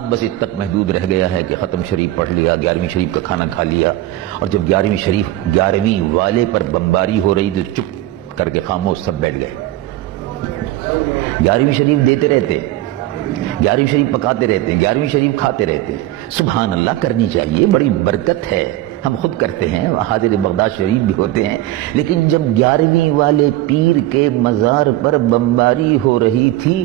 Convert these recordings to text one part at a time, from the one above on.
بس ات تک محدود رہ گیا ہے کہ ختم شریف پڑھ لیا، 11ویں شریف کا کھانا کھا لیا، اور جب 11ویں والے پر بمباری ہو رہی تو چپ کر کے خاموش سب بیٹھ گئے۔ 11ویں شریف دیتے رہتے، 11ویں شریف پکاتے رہتے، 11ویں شریف کھاتے رہتے۔ سبحان اللہ، کرنی چاہیے، بڑی برکت ہے، ہم خود کرتے ہیں، حاضر بغداد شریف بھی ہوتے ہیں، لیکن جب 11ویں والے پیر کے مزار پر بمباری ہو رہی تھی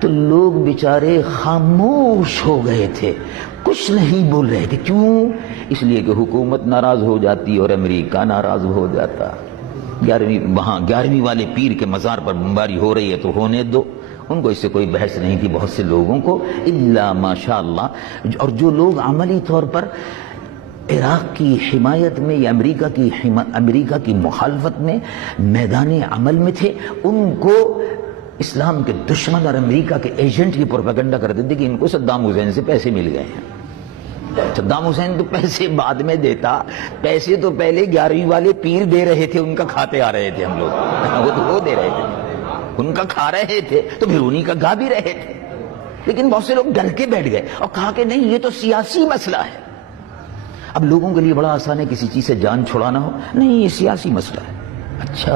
تو لوگ بیچارے خاموش ہو گئے تھے، کچھ نہیں بول رہے تھے۔ کیوں؟ اس لیے کہ حکومت ناراض ہو جاتی اور امریکہ ناراض ہو جاتا۔ 11ویں والے پیر کے مزار پر بمباری ہو رہی ہے تو ہونے دو، ان کو اس سے کوئی بحث نہیں تھی بہت سے لوگوں کو، الا ماشاء اللہ۔ اور جو لوگ عملی طور پر عراق کی حمایت میں یا امریکہ کی مخالفت میں میدان عمل میں تھے، ان کو اسلام کے دشمن اور امریکہ کے ایجنٹ کی پروپیگنڈا کرتے تھے کہ ان کو صدام حسین سے پیسے مل گئے ہیں۔ صدام حسین تو پیسے بعد میں دیتا، پیسے تو پہلے 11ویں والے پیر دے رہے تھے، ان کا کھاتے آ رہے تھے ہم لوگ، وہ دے رہے تھے، ان کا کھا رہے تھے تو پھر انہی کا گا بھی رہے تھے۔ لیکن بہت سے لوگ ڈر کے بیٹھ گئے اور کہا کہ نہیں، یہ تو سیاسی مسئلہ ہے۔ اب لوگوں کے لیے بڑا آسان ہے کسی چیز سے جان چھڑانا ہو، نہیں یہ سیاسی مسئلہ ہے۔ اچھا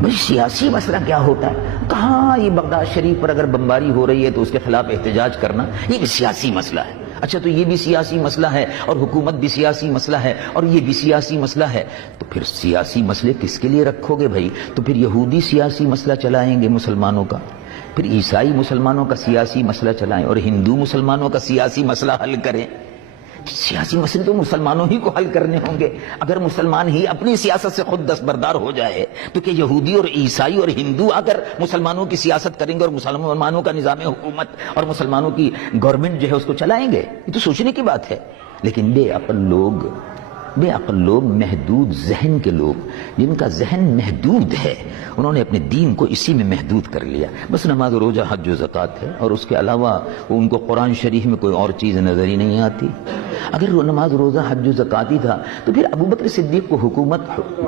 بھائی سیاسی مسئلہ کیا ہوتا ہے؟ کہاں یہ بغداد شریف پر اگر بمباری ہو رہی ہے تو اس کے خلاف احتجاج کرنا یہ بھی سیاسی مسئلہ ہے۔ اچھا تو یہ بھی سیاسی مسئلہ ہے اور حکومت بھی سیاسی مسئلہ ہے اور یہ بھی سیاسی مسئلہ ہے، تو پھر سیاسی مسئلے کس کے لیے رکھو گے بھائی؟ تو پھر یہودی سیاسی مسئلہ چلائیں گے مسلمانوں کا، پھر عیسائی مسلمانوں کا سیاسی مسئلہ چلائیں، اور ہندو مسلمانوں کا سیاسی مسئلہ حل کریں۔ سیاسی مسئلے تو مسلمانوں ہی کو حل کرنے ہوں گے۔ اگر مسلمان ہی اپنی سیاست سے خود دستبردار ہو جائے تو کہ یہودی اور عیسائی اور ہندو آ کر مسلمانوں کی سیاست کریں گے اور مسلمانوں کا نظام حکومت اور مسلمانوں کی گورنمنٹ جو ہے اس کو چلائیں گے؟ یہ تو سوچنے کی بات ہے۔ لیکن بے عقل لوگ، محدود ذہن کے لوگ، جن کا ذہن محدود ہے، انہوں نے اپنے دین کو اسی میں محدود کر لیا۔ بس نماز و روزہ حج و زکوٰۃ ہے، اور اس کے علاوہ ان کو قرآن شریف میں کوئی اور چیز نظر ہی نہیں آتی۔ اگر نماز روزہ حج و زکوٰۃ ہی تھا تو پھر ابو بکر صدیق کو حکومت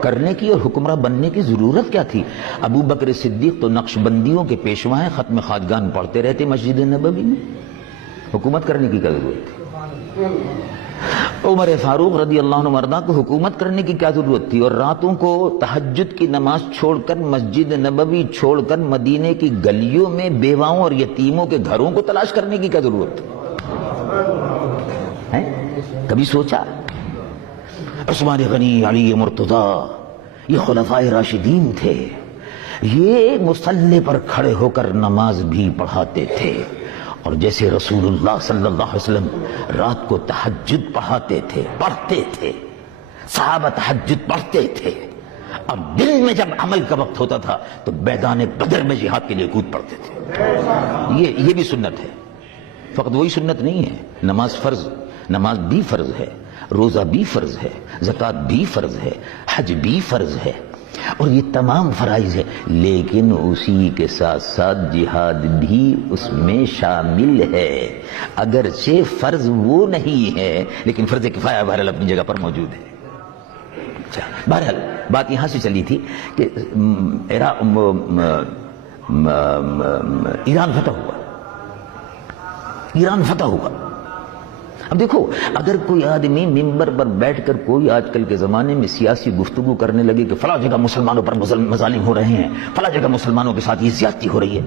کرنے کی اور حکمراں بننے کی ضرورت کیا تھی؟ ابو بکر صدیق تو نقش بندیوں کے پیشوا ہیں، ختم خواجگان پڑھتے رہتے مسجد نبوی میں، حکومت کرنے کی کیا ضرورت تھی؟ عمر فاروق رضی اللہ عنہ مرضا کو حکومت کرنے کی کیا ضرورت تھی؟ اور راتوں کو تہجد کی نماز چھوڑ کر، مسجد نبوی چھوڑ کر، مدینے کی گلیوں میں بیواؤں اور یتیموں کے گھروں کو تلاش کرنے کی کیا ضرورت تھی؟ کبھی سوچا؟ عثمان غنی، علی مرتضی، یہ خلفائے راشدین تھے، یہ مصلی پر کھڑے ہو کر نماز بھی پڑھاتے تھے، اور جیسے رسول اللہ صلی اللہ علیہ وسلم رات کو تہجد پڑھاتے تھے، صحابہ تہجد پڑھتے تھے، اور دل میں جب عمل کا وقت ہوتا تھا تو میدان بدر میں جہاد کے لیے کود پڑتے تھے۔ یہ بھی سنت ہے، فقط وہی سنت نہیں ہے۔ نماز بھی فرض ہے، روزہ بھی فرض ہے، زکوٰۃ بھی فرض ہے، حج بھی فرض ہے، اور یہ تمام فرائض ہے، لیکن اسی کے ساتھ ساتھ جہاد بھی اس میں شامل ہے، اگرچہ فرض وہ نہیں ہے لیکن فرض کفایہ بہرحال اپنی جگہ پر موجود ہے۔ بہرحال بات یہاں سے چلی تھی کہ ایران فتح ہوا۔ اب دیکھو، اگر کوئی آدمی ممبر پر بیٹھ کر کوئی آج کل کے زمانے میں سیاسی گفتگو کرنے لگے کہ فلاں جگہ مسلمانوں پر مظالم ہو رہے ہیں، فلاں جگہ مسلمانوں کے ساتھ یہ زیادتی ہو رہی ہے،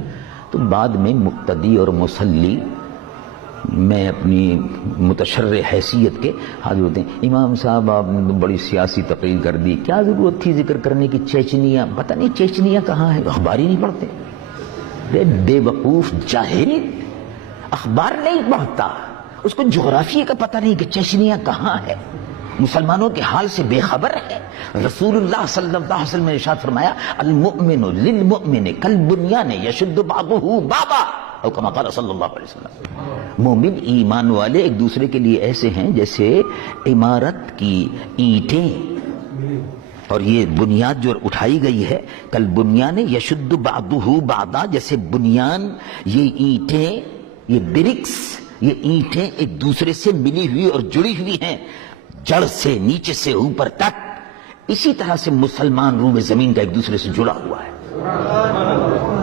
تو بعد میں مقتدی اور مصلی میں اپنی متشرع حیثیت کے حاضر ہوتے ہیں، امام صاحب آپ نے بڑی سیاسی تقریر کر دی، کیا ضرورت تھی ذکر کرنے کی؟ چیچنیا، پتہ نہیں چیچنیا کہاں ہے، اخبار ہی نہیں پڑھتے۔ بے وقوف جاہل اخبار نہیں پڑھتا، اس کو جغرافیے کا پتہ نہیں کہ چیچنیا کہاں ہے، مسلمانوں کے حال سے بے خبر ہے۔ رسول اللہ صلی اللہ علیہ وسلم نے ارشاد فرمایا، المؤمن للمؤمن کالبنیان یشد بعضه بعضا، او کما قال صلی اللہ علیہ وسلم۔ مومن ایمان والے ایک دوسرے کے لیے ایسے ہیں جیسے عمارت کی اینٹیں، اور یہ بنیاد جو اٹھائی گئی ہے، کالبنیان یشد بعضه بعضا، جیسے بنیان، یہ اینٹیں، یہ برکس، یہ اینٹیں ایک دوسرے سے ملی ہوئی اور جڑی ہوئی ہیں، جڑ سے نیچے سے اوپر تک، اسی طرح سے مسلمان روح زمین کا ایک دوسرے سے جڑا ہوا ہے۔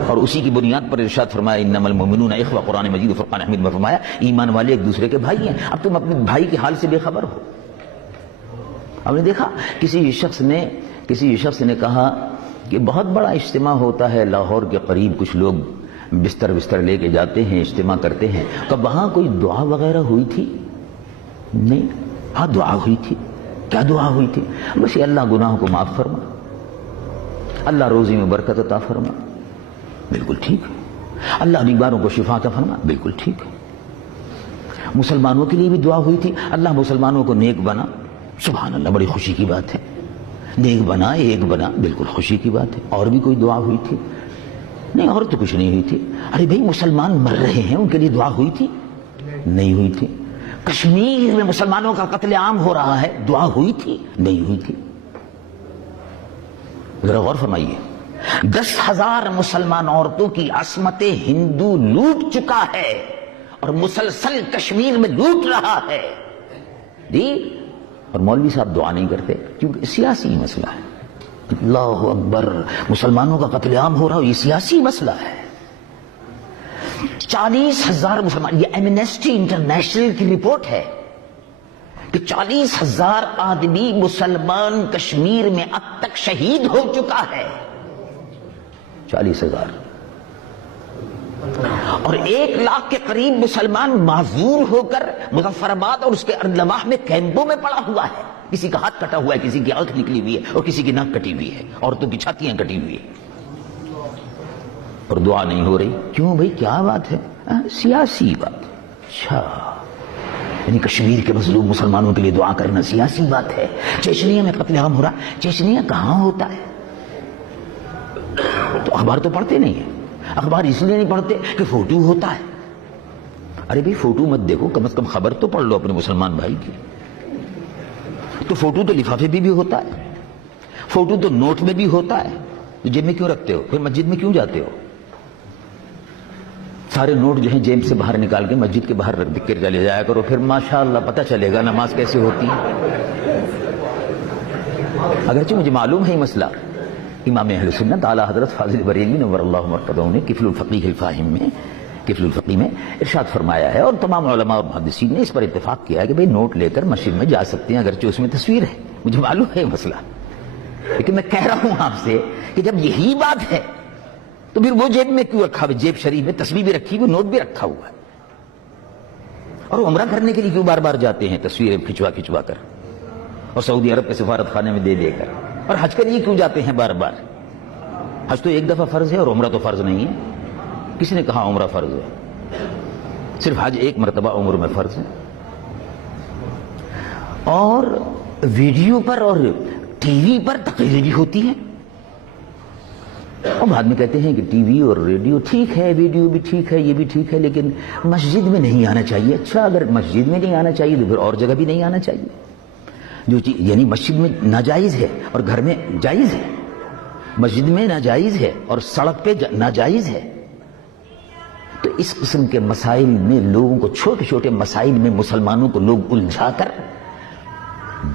اور اسی کی بنیاد پر ارشاد فرمایا انما المؤمنون اخوہ، قرآن مجید و فرقان حمید میں فرمایا ایمان والے ایک دوسرے کے بھائی ہیں۔ اب تم اپنے بھائی کے حال سے بے خبر ہو۔ ہم نے دیکھا کسی شخص نے کہا کہ بہت بڑا اجتماع ہوتا ہے لاہور کے قریب، کچھ لوگ بستر لے کے جاتے ہیں، اجتماع کرتے ہیں، کہ وہاں کوئی دعا وغیرہ ہوئی تھی؟ نہیں۔ ہاں دعا ہوئی تھی۔ کیا دعا ہوئی تھی؟ بس اللہ گناہوں کو معاف فرما، اللہ روزی میں برکت عطا فرما، بالکل ٹھیک ہے۔ اللہ بیماروں کو شفا عطا فرما، بالکل ٹھیک ہے۔ مسلمانوں کے لیے بھی دعا ہوئی تھی، اللہ مسلمانوں کو نیک بنا، سبحان اللہ، بڑی خوشی کی بات ہے۔ نیک بنا، ایک بنا، بالکل خوشی کی بات ہے۔ اور بھی کوئی دعا ہوئی تھی؟ نہیں، اور تو کچھ نہیں ہوئی تھی۔ ارے بھائی مسلمان مر رہے ہیں، ان کے لیے دعا ہوئی تھی؟ نہیں ہوئی تھی۔ کشمیر میں مسلمانوں کا قتل عام ہو رہا ہے، دعا ہوئی تھی؟ نہیں ہوئی تھی۔ ذرا غور فرمائیے، 10,000 مسلمان عورتوں کی عصمت ہندو لوٹ چکا ہے اور مسلسل کشمیر میں لوٹ رہا ہے جی، اور مولوی صاحب دعا نہیں کرتے کیونکہ سیاسی مسئلہ ہے۔ اللہ اکبر، مسلمانوں کا قتل عام ہو رہا ہے، یہ سیاسی مسئلہ ہے۔ 40,000 مسلمان، یہ ایمنسٹی انٹرنیشنل کی رپورٹ ہے کہ 40,000 آدمی مسلمان کشمیر میں اب تک شہید ہو چکا ہے۔ 40,000 اور 1 لاکھ کے قریب مسلمان معذور ہو کر مظفر آباد اور اس کے اردلواح میں کیمپوں میں پڑا ہوا ہے۔ کسی کا ہاتھ کٹا ہوا ہے، کسی کی آنکھ نکلی ہوئی ہے اور کسی کی ناک کٹی ہوئی ہے، عورتوں کی چھاتیاں کٹی ہوئی ہے، اور دعا نہیں ہو رہی۔ کیوں بھائی، کیا بات ہے؟ سیاسی بات۔ اچھا، یعنی کشمیر کے مظلوم مسلمانوں کے لیے دعا کرنا سیاسی بات ہے۔ چیچنیا میں قتل عام ہو رہا، چیچنیا کہاں ہوتا ہے؟ تو اخبار تو پڑھتے نہیں ہیں۔ اخبار اس لیے نہیں پڑھتے کہ فوٹو ہوتا ہے۔ ارے بھائی فوٹو مت دیکھو، کم از کم خبر تو پڑھ لو اپنے مسلمان بھائی کی۔ تو فوٹو تو لفافے بھی ہوتا ہے، فوٹو تو نوٹ میں بھی ہوتا ہے، تو جیب میں کیوں رکھتے ہو؟ پھر مسجد میں کیوں جاتے ہو؟ سارے نوٹ جو ہیں جیب سے باہر نکال کے مسجد کے باہر رکھ کر چلے جایا کرو، پھر ماشاءاللہ پتہ چلے گا نماز کیسے ہوتی ہے۔ اگرچہ مجھے معلوم ہے یہ مسئلہ، امام اہل سنت اعلیٰ حضرت فاضل بریلوی نور اللہ مرقدہ نے کفل الفقیہ الفاہم میں، کفل الفقیہ میں ارشاد فرمایا ہے، اور تمام علماء اور محدثین نے اس پر اتفاق کیا ہے کہ بھئی نوٹ لے کر مسجد میں جا سکتے ہیں، اگرچہ اس میں تصویر ہے، مجھے معلوم ہے یہ مسئلہ، لیکن میں کہہ رہا ہوں آپ سے کہ جب یہی بات ہے تو پھر وہ جیب میں کیوں رکھا ہوا؟ جیب شریف میں تصویر بھی رکھی ہوئی، نوٹ بھی رکھا ہوا ہے، اور عمرہ کرنے کے لیے کیوں بار بار جاتے ہیں تصویریں کھچوا کر، اور سعودی عرب کے سفارت خانے میں دے کر، اور حج کے لیے کیوں جاتے ہیں بار بار؟ حج تو ایک دفعہ فرض ہے اور عمرہ تو فرض نہیں ہے۔ کس نے کہا عمرہ فرض ہے؟ صرف حج ایک مرتبہ عمر میں فرض ہے۔ اور ویڈیو پر اور ٹی وی پر تقریریں بھی ہوتی ہیں، اور بعد میں کہتے ہیں کہ ٹی وی اور ریڈیو ٹھیک ہے، ویڈیو بھی ٹھیک ہے، یہ بھی ٹھیک ہے، لیکن مسجد میں نہیں آنا چاہیے۔ اچھا، اگر مسجد میں نہیں آنا چاہیے تو پھر اور جگہ بھی نہیں آنا چاہیے؟ جو چیز یعنی مسجد میں ناجائز ہے اور گھر میں جائز ہے، مسجد میں ناجائز ہے اور سڑک پہ ناجائز ہے، تو اس قسم کے مسائل میں لوگوں کو، چھوٹے چھوٹے مسائل میں مسلمانوں کو لوگ الجھا کر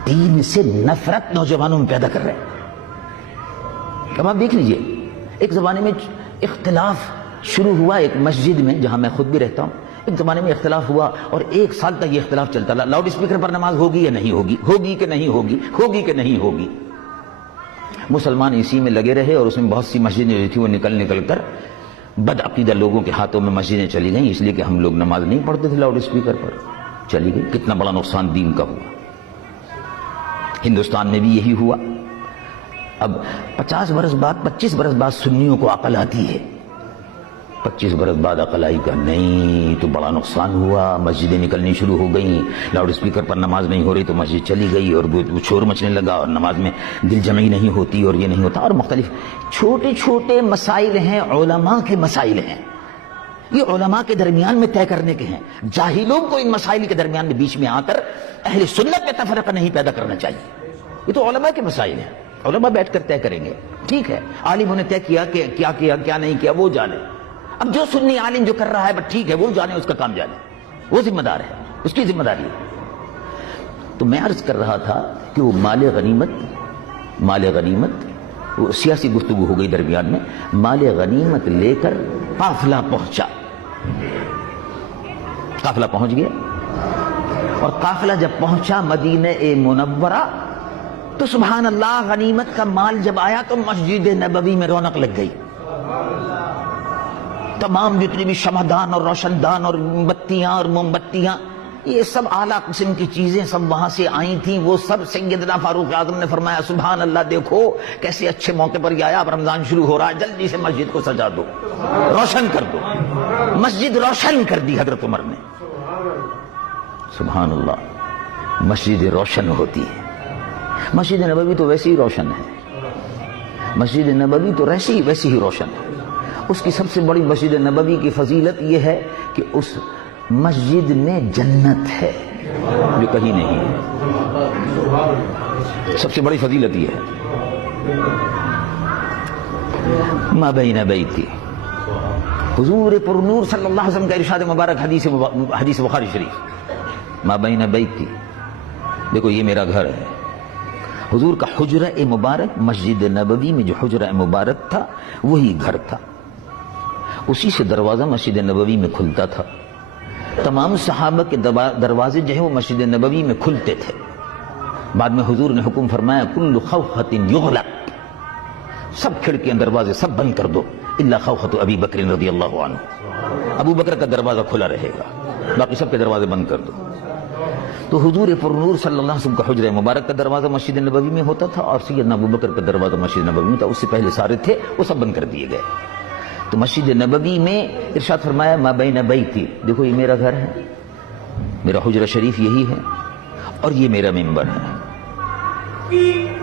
دین سے نفرت نوجوانوں میں پیدا کر رہے ہیں۔ اب آپ دیکھ لیجئے، ایک زمانے میں اختلاف شروع ہوا ایک مسجد میں جہاں میں خود بھی رہتا ہوں، ایک زمانے میں اختلاف ہوا اور 1 سال تک یہ اختلاف چلتا رہا، لاؤڈ اسپیکر پر نماز ہوگی یا نہیں ہوگی، ہوگی کہ نہیں ہوگی، ہوگی کہ نہیں ہوگی۔ مسلمان اسی میں لگے رہے اور اس میں بہت سی مسجدیں جو تھی وہ نکل کر بدعقیدہ لوگوں کے ہاتھوں میں مسجدیں چلی گئیں، اس لیے کہ ہم لوگ نماز نہیں پڑھتے تھے لاؤڈ اسپیکر پر، چلی گئی۔ کتنا بڑا نقصان دین کا ہوا۔ ہندوستان میں بھی یہی ہوا۔ اب 50 برس بعد، 25 برس بعد سنیوں کو عقل آتی ہے، 25 برس بعد عقل آئی کہ نہیں، تو بڑا نقصان ہوا، مسجدیں نکلنی شروع ہو گئیں، لاؤڈ اسپیکر پر نماز نہیں ہو رہی تو مسجد چلی گئی اور وہ شور مچنے لگا اور نماز میں دل جمعی نہیں ہوتی اور یہ نہیں ہوتا، اور مختلف چھوٹے چھوٹے مسائل ہیں، علماء کے مسائل ہیں، یہ علماء کے درمیان میں طے کرنے کے ہیں۔ جاہلوں کو ان مسائل کے درمیان میں بیچ میں آ کر اہل سنت میں تفرقہ نہیں پیدا کرنا چاہیے۔ یہ تو علماء کے مسائل ہیں، علماء بیٹھ کر طے کریں گے، ٹھیک ہے، عالموں نے طے کیا کہ کیا کیا کیا نہیں کیا وہ جانے۔ اب جو سنی عالم جو کر رہا ہے بس ٹھیک ہے، وہ جانے، اس کا کام جانے، وہ ذمہ دار ہے، اس کی ذمہ داری ہے۔ تو میں عرض کر رہا تھا کہ وہ مال غنیمت وہ سیاسی گفتگو ہو گئی درمیان میں، مال غنیمت لے کر قافلہ پہنچا، قافلہ پہنچ گیا، اور قافلہ جب پہنچا مدینہ منورہ تو سبحان اللہ غنیمت کا مال جب آیا تو مسجد نبوی میں رونق لگ گئی، تمام جتنی بھی شمعدان اور روشن دان اور بتیاں اور موم بتیاں، یہ سب اعلیٰ قسم کی چیزیں سب وہاں سے آئی تھیں، وہ سب سیدنا فاروق اعظم نے فرمایا سبحان اللہ دیکھو کیسے اچھے موقع پر یہ آیا، اب رمضان شروع ہو رہا ہے، جلدی سے مسجد کو سجا دو، روشن کر دو۔ مسجد روشن کر دی حضرت عمر نے، سبحان اللہ، مسجد روشن ہوتی ہے۔ مسجد نبوی تو ویسے ہی روشن ہے، مسجد نبوی تو ویسے ہی روشن ہے۔ اس کی سب سے بڑی مسجد نبوی کی فضیلت یہ ہے کہ اس مسجد میں جنت ہے جو کہیں نہیں ہے، سب سے بڑی فضیلت یہ ہے۔ ما بین بیتی، حضور پر نور صلی اللہ علیہ وسلم کا ارشاد مبارک، حدیث بخاری شریف، ما بین بیتی، دیکھو یہ میرا گھر ہے۔ حضور کا حجرہ مبارک مسجد نبوی میں جو حجرہ مبارک تھا وہی گھر تھا، اسی سے دروازہ مسجد نبوی میں کھلتا تھا، تمام صحابہ کے دروازے جو ہیں وہ مسجد نبوی میں کھلتے تھے۔ بعد میں حضور نے حکم فرمایا کل خوخۃ یغلق، سب کھڑکیاں دروازے سب بند کر دو الا خوخۃ ابی بکر رضی اللہ عنہ، ابو بکر کا دروازہ کھلا رہے گا، باقی سب کے دروازے بند کر دو۔ تو حضور پر نور صلی اللہ علیہ وسلم کا حجرہ مبارک کا دروازہ مسجد نبوی میں ہوتا تھا، اور سیدنا ابو بکر کا دروازہ مسجد نبوی میں تھا، اس سے پہلے سارے تھے وہ سب بند کر دیے گئے۔ تو مسجد نبوی میں ارشاد فرمایا ما بین بیتی، دیکھو یہ میرا گھر ہے، میرا حجرہ شریف یہی ہے، اور یہ میرا ممبر ہے،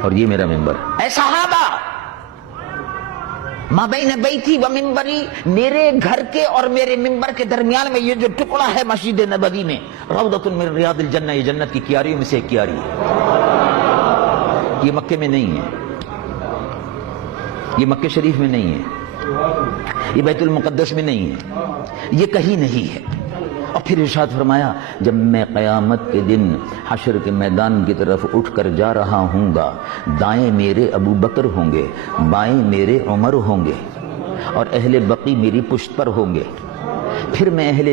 اور یہ میرا ممبر ہے۔ اے صحابہ، ما بین بیتی و ممبری، میرے گھر کے اور میرے ممبر کے درمیان میں یہ جو ٹکڑا ہے مسجد نبوی میں، روضۃ من ریاض الجنہ، یہ جنت کی کیاریوں میں سے ایک کیاری ہے۔ یہ مکے میں نہیں ہے، یہ مکہ شریف میں نہیں ہے، یہ بیت المقدس میں نہیں ہے، یہ کہیں نہیں ہے۔ اور پھر ارشاد فرمایا جب میں قیامت کے دن حشر کے میدان کی طرف اٹھ کر جا رہا ہوں گا، دائیں میرے ابو بکر ہوں گے، بائیں میرے عمر ہوں گے، اور اہل بقی میری پشت پر ہوں گے۔ پھر میں اہل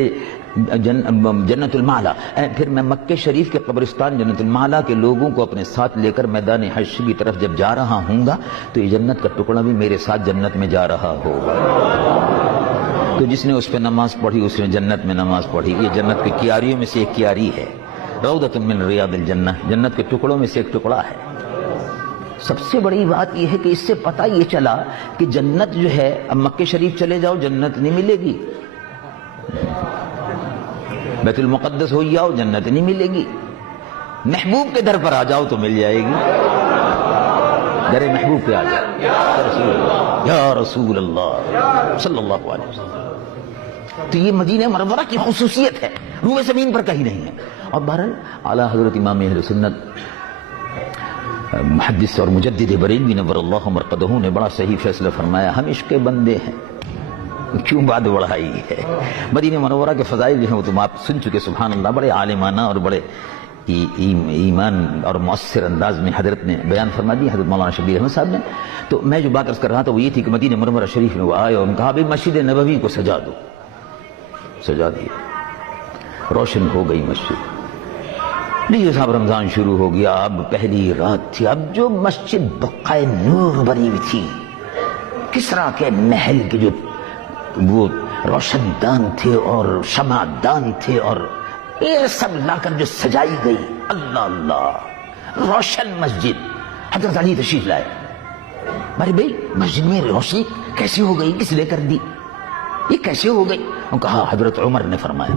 جنت المعلا، پھر میں مکہ شریف کے قبرستان جنت المعلا کے لوگوں کو اپنے ساتھ لے کر میدان حشر کی طرف جب جا رہا ہوں گا تو یہ جنت کا ٹکڑا بھی میرے ساتھ جنت میں جا رہا ہوگا۔ تو جس نے اس پہ نماز پڑھی اس نے جنت میں نماز پڑھی۔ یہ جنت کی کیاریوں میں سے ایک کیاری ہے، روضۃ من ریاض الجنہ، جنت کے ٹکڑوں میں سے ایک ٹکڑا ہے۔ سب سے بڑی بات یہ ہے کہ اس سے پتہ یہ چلا کہ جنت جو ہے، اب مکہ شریف چلے جاؤ جنت نہیں ملے گی، بیت المقدس ہو جاؤ جنت نہیں ملے گی، محبوب کے در پر آ جاؤ تو مل جائے گی، در محبوب پہ آ جاؤ، یا رسول اللہ صلی اللہ علیہ وسلم۔ تو یہ مدینہ منورہ کی خصوصیت ہے، روح زمین پر کہیں نہیں ہے۔ اور بہرحال اعلیٰ حضرت امام اہل سنت محدث اور مجدد بریلوی نور اللہ مرقدہ نے بڑا صحیح فیصلہ فرمایا، ہم عشق کے بندے ہیں، کیوں بات بڑھائی ہے؟ مدینہ منورہ کے فضائل جو ہیں وہ تم آپ سن چکے، سبحان اللہ، بڑے عالمانہ اور بڑے ایمان اور مؤثر انداز میں حضرت نے بیان فرما دی، حضرت مولانا شبیر احمد صاحب نے۔ تو میں جو بات عرض کر رہا تھا وہ یہ تھی کہ مدینہ منورہ شریف میں وہ آئے اور کہا بھی مسجد نبوی کو سجا دو، سجا دیا، روشن ہو گئی مسجد۔ لیجیے صاحب رمضان شروع ہو گیا، اب پہلی رات تھی، اب جو مسجد بقائے نور بنی ہوئی تھی، کسریٰ کے محل کے جو وہ روشن دان تھے اور شمع دان تھے اور یہ سب لا کر جو سجائی گئی، اللہ اللہ، روشن مسجد۔ حضرت علی تشریف لائے، بھائی مسجد میں روشنی کیسے ہو گئی، کس نے کر دی، یہ کیسے ہو گئی؟ انہوں نے کہا حضرت عمر نے فرمایا۔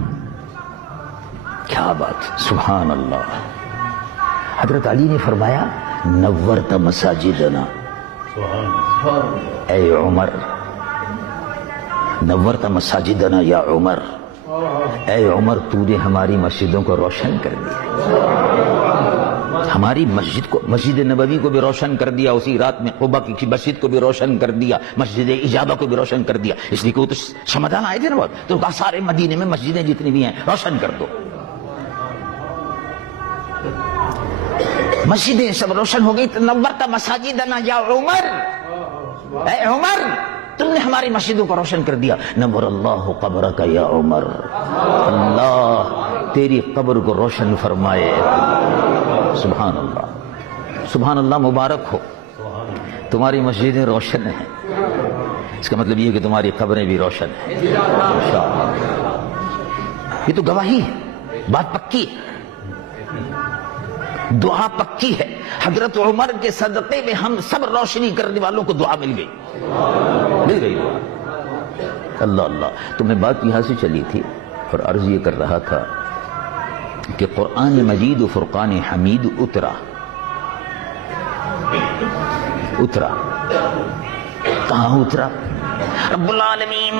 کیا بات، سبحان اللہ۔ حضرت علی نے فرمایا نورت مساجدنا، اے عمر، نورت مساجدنا یا عمر، اے عمر تو نے ہماری مسجدوں کو روشن کر دیا، ہماری مسجد کو، مسجد نبوی کو بھی روشن کر دیا، اسی رات میں قباء کی مسجد کو بھی روشن کر دیا، مسجد اجابہ کو بھی روشن کر دیا، اس لیے کہ وہ تو شمعدان آئے تھے نا بہت، تو کہا سارے مدینے میں مسجدیں جتنی بھی ہیں روشن کر دو۔ مسجدیں سب روشن ہو گئی، نورت مساجدنا یا عمر، اے عمر تم نے ہماری مسجدوں کو روشن کر دیا. نور اللہ قبرک یا عمر, اللہ تیری قبر کو روشن فرمائے. سبحان اللہ, سبحان اللہ, مبارک ہو, تمہاری مسجدیں روشن ہیں. اس کا مطلب یہ کہ تمہاری قبریں بھی روشن ہیں انشاءاللہ. یہ تو گواہی ہے, بات پکی ہے, دعا پکی ہے. حضرت عمر کے صدقے میں ہم سب روشنی کرنے والوں کو دعا مل گئی, مل گئی دعا. اللہ اللہ. تو میں بات یہاں سے چلی تھی اور عرض یہ کر رہا تھا کہ قرآن مجید و فرقان حمید اترا. کہاں اترا؟ رب العالمین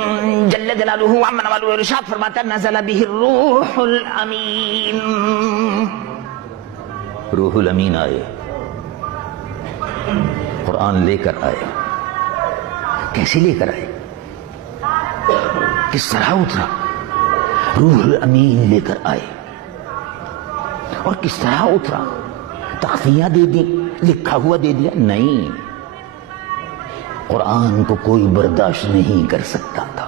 جل جلالہ عمن والو ارشاد فرماتا ہے نزل به الروح الامین. روح الامین آئے, قرآن لے کر آئے. کیسے لے کر آئے, کس طرح اترا؟ روح الامین لے کر آئے. اور کس طرح اترا؟ تختیاں دے دی, لکھا ہوا دے دیا؟ نہیں, قرآن کو کوئی برداشت نہیں کر سکتا تھا.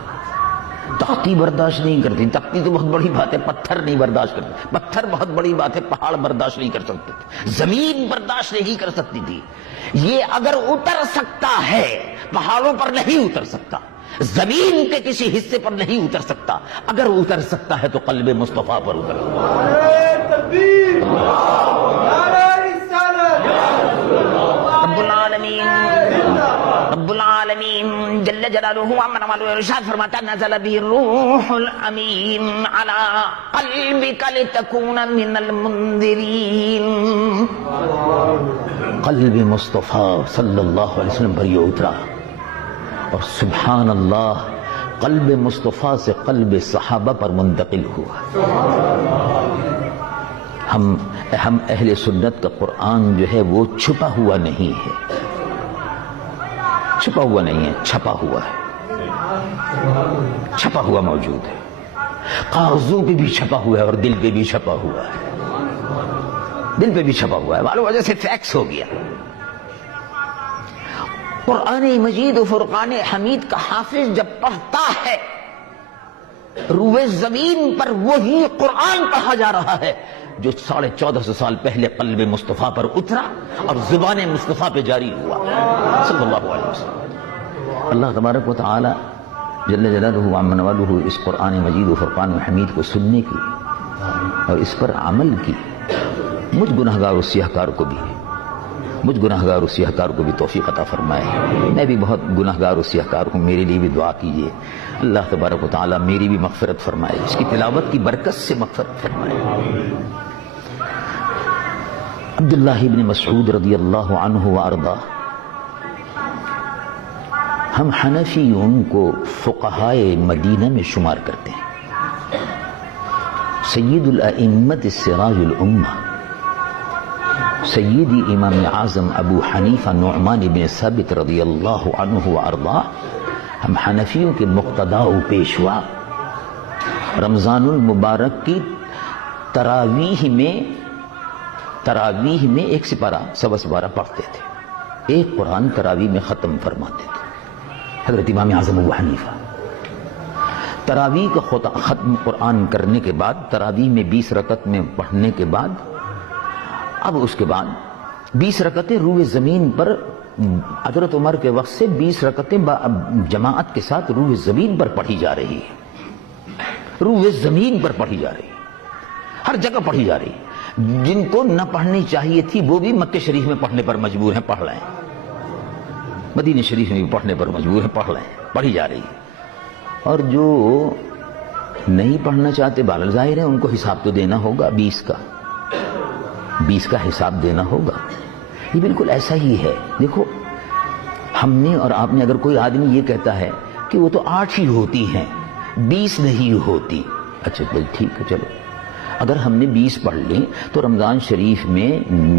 تختی برداشت نہیں کرتی, تختی تو بہت بڑی بات ہے, پتھر نہیں برداشت کرتی, پتھر بہت بڑی بات ہے, پہاڑ برداشت نہیں کر سکتے تھے, زمین برداشت نہیں کر سکتی تھی. یہ اگر اتر سکتا ہے پہاڑوں پر نہیں اتر سکتا, زمین کے کسی حصے پر نہیں اتر سکتا. اگر اتر سکتا ہے تو قلب مصطفیٰ پر اتر سکتا. رب العالمین جل جلالہ عمن والو ارشاد فرماتا نزل به الروح الامین علی قلبک لتکون من المنذرین. قلب مصطفیٰ صلی اللہ علیہ وسلم پر یہ اترا, اور سبحان اللہ قلب مصطفیٰ سے قلب صحابہ پر منتقل ہوا. ہم اہل سنت کا قرآن جو ہے وہ چھپا ہوا نہیں ہے, چھپا ہوا نہیں ہے, چھپا ہوا ہے, چھپا ہوا موجود ہے. کاغذوں پہ بھی چھپا ہوا ہے اور دل پہ بھی چھپا ہوا ہے, دل پہ بھی چھپا ہوا ہے. معلوم وجہ سے فیکس ہو گیا. قرآن مجید و فرقان حمید کا حافظ جب پڑھتا ہے روئے زمین پر وہی قرآن پڑھا جا رہا ہے جو 1450 سال پہلے قلب مصطفیٰ پر اترا اور زبان مصطفیٰ پہ جاری ہوا صلی اللہ علیہ وسلم. اللہ تبارک و تعالی جل جلالہ عمن والہ اس قرآن مجید و فرقان حمید کو سننے کی اور اس پر عمل کی مجھ گناہگار و سیاہکار کو بھی توفیق عطا فرمائے. میں بھی بہت گناہگار و سیاہکار ہوں, میرے لیے بھی دعا کیجیے. اللہ تبارک و تعالی میری بھی مغفرت فرمائے, اس کی تلاوت کی برکت سے مغفرت فرمائے. عبداللہ ابن مسعود رضی اللہ عنہ وارضاہ, ہم حنفیوں کو فقہائے مدینہ میں شمار کرتے ہیں. سید الائمت سراج الامہ سیدی امام اعظم ابو حنیفہ نعمان بن ثابت رضی اللہ عنہ وارضاہ, ہم حنفیوں کے مقتداء و پیشوا رمضان المبارک کی تراویح میں ایک سپارہ سوا سپارہ پڑھتے تھے. ایک قرآن تراویح میں ختم فرماتے تھے حضرت امام اعظم ابو حنیفہ. تراویح کا ختم قرآن کرنے کے بعد, تراویح میں 20 رکعت میں پڑھنے کے بعد, اب اس کے بعد 20 رکعتیں روئے زمین پر حضرت عمر کے وقت سے 20 رکعتیں جماعت کے ساتھ روئے زمین پر پڑھی جا رہی ہے, روئے زمین پر پڑھی جا رہی ہے, ہر جگہ پڑھی جا رہی ہے. جن کو نہ پڑھنی چاہیے تھی وہ بھی مکہ شریف میں پڑھنے پر مجبور ہیں, پڑھ لیں. مدینہ شریف میں بھی پڑھنے پر مجبور ہیں, پڑھ لیں, پڑھی جا رہی ہے. اور جو نہیں پڑھنا چاہتے بہرحال ظاہر ہے ان کو حساب تو دینا ہوگا, 20 کا حساب دینا ہوگا. یہ بالکل ایسا ہی ہے. دیکھو ہم نے اور آپ نے, اگر کوئی آدمی یہ کہتا ہے کہ وہ تو 8 ہی ہوتی ہیں 20 نہیں ہوتی, اچھا ٹھیک ہے چلو, اگر ہم نے 20 پڑھ لی تو رمضان شریف میں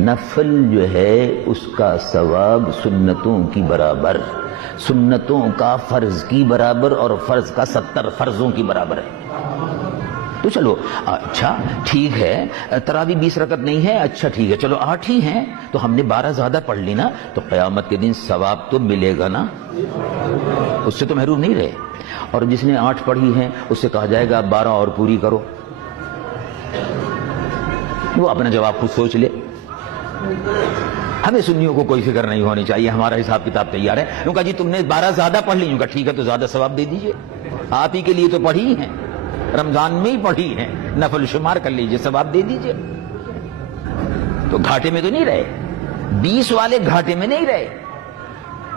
نفل جو ہے اس کا ثواب سنتوں کی برابر, سنتوں کا فرض کی برابر اور فرض کا 70 فرضوں کی برابر ہے. تو چلو اچھا ٹھیک ہے، تراویح 20 رکعت نہیں ہے، اچھا ٹھیک ہے، چلو 8 ہی ہیں تو ہم نے 12 زیادہ پڑھ لی نا، تو قیامت کے دن ثواب تو ملے گا نا، اس سے تو محروم نہیں رہے۔ اور جس نے 8 پڑھی ہیں اس سے کہا جائے گا 12 اور پوری کرو، وہ اپنا جواب خود سوچ لے۔ ہمیں سنیوں کو کوئی فکر نہیں ہونی چاہیے، ہمارا حساب کتاب تیار ہے۔ انہوں نے کہا جی تم نے 12 زیادہ پڑھ لی، انہوں نے کہا ٹھیک ہے تو زیادہ ثواب دے دیجئے، آپ ہی کے لیے تو پڑھی ہیں، رمضان میں ہی پڑھی ہیں، نفل شمار کر لیجئے، ثواب دے دیجئے۔ تو گھاٹے میں تو نہیں رہے، 20 والے گھاٹے میں نہیں رہے،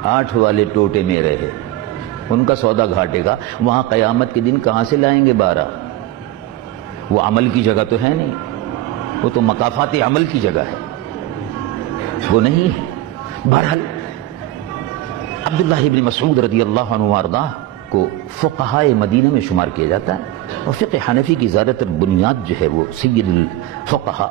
8 والے ٹوٹے میں رہے، ان کا سودا گھاٹے کا۔ وہاں قیامت کے دن کہاں سے لائیں گے 12؟ وہ عمل کی جگہ تو ہے نہیں، وہ تو مقافات عمل کی جگہ ہے، وہ نہیں ہے۔ بہرحال عبداللہ ابن مسعود رضی اللہ عنہ وارضاہ کو فقہائے مدینہ میں شمار کیا جاتا ہے، اور فقہ حنفی کی زیادہ تر بنیاد جو ہے وہ سید الفقہاء